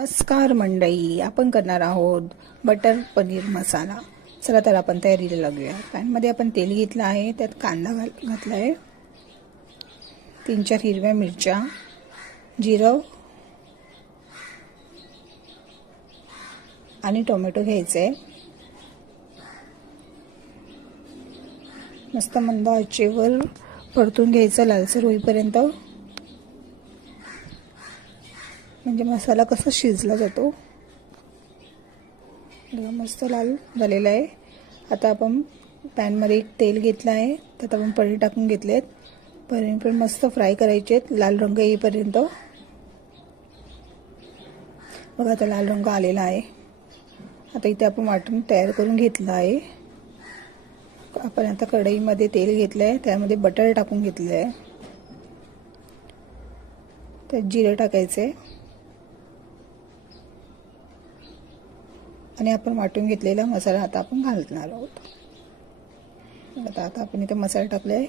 नमस्कार मंडळी, आपण करणार आहोत बटर पनीर मसाला. चला तर आपण तयारीला लागूया. पॅनमध्ये आपण तेल घेतलं आहे, त्यात कांदा घातला आहे, 3-4 हिरव्या मिरच्या, जिरं आणि टोमॅटो घ्यायचे. मस्त मंद आचेवर परतून घ्यायचं लालसर होईपर्यंत, म्हणजे मसाला कसा शिजला जातो. मस्त लाल झालेला आहे. आता आपण पॅनमध्ये एक तेल घेतलं आहे, त्यात आपण पनीर टाकून घेतलेत. पनीर पण मस्त फ्राय करायचे लाल रंग येईपर्यंत. बघा आता लाल रंग आलेला आहे. आता इथे आपण वाटून तयार करून घेतलं आहे. आपण आता कढईमध्ये तेल घेतलं आहे, त्यामध्ये बटर टाकून घेतलं आहे. त्यात जिरे टाकायचे आणि आपण वाटून घेतलेला मसाला आता आपण घालणार आहोत. आता आपण इथे मसाला टाकले.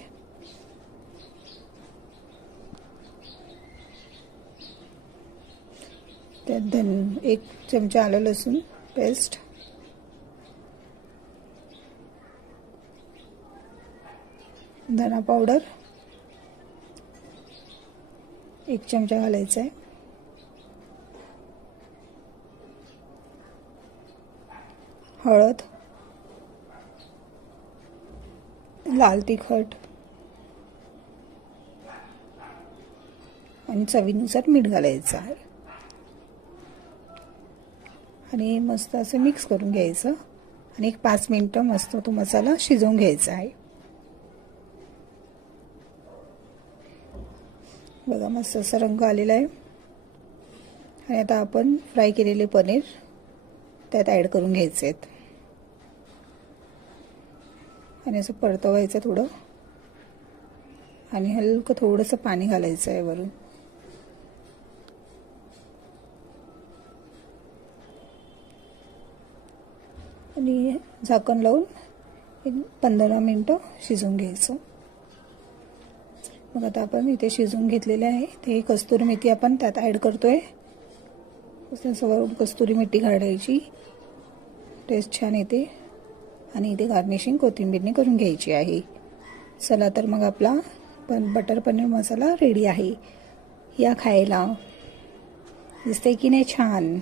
त्यात 1 चमचा आलं लसूण पेस्ट, धना पावडर 1 चमचा घालायचा आहे, हळद, लाल तिखट आणि चवीनुसार मीठ घालायचं आहे आणि मस्त असं मिक्स करून घ्यायचं आणि 5 मिनिटं मस्त तो मसाला शिजवून घ्यायचा आहे. बघा मस्त असा रंग आलेला आहे. आणि आता आपण फ्राय केलेले पनीर त्यात ॲड करून घ्यायचे आहेत आणि असं परतवायचं थोडं आणि हलकं थोडंसं पाणी घालायचं आहे वरून. आणि झाकण लावून 15 मिनिटं शिजवून घ्यायचं. मग आता आपण इथे शिजवून घेतलेले आहे. ते कस्तुरी मेथी आपण त्यात ॲड करतोय. वरून कस्तुरी मेथी घालायची, टेस्ट छान येते. आणि इथे गार्निशिंग कोथिंबीरने करून घ्यायची आहे. चला तर मग आपला बटर पनीर मसाला रेडी आहे. या खायला. दिसते की नाही छान.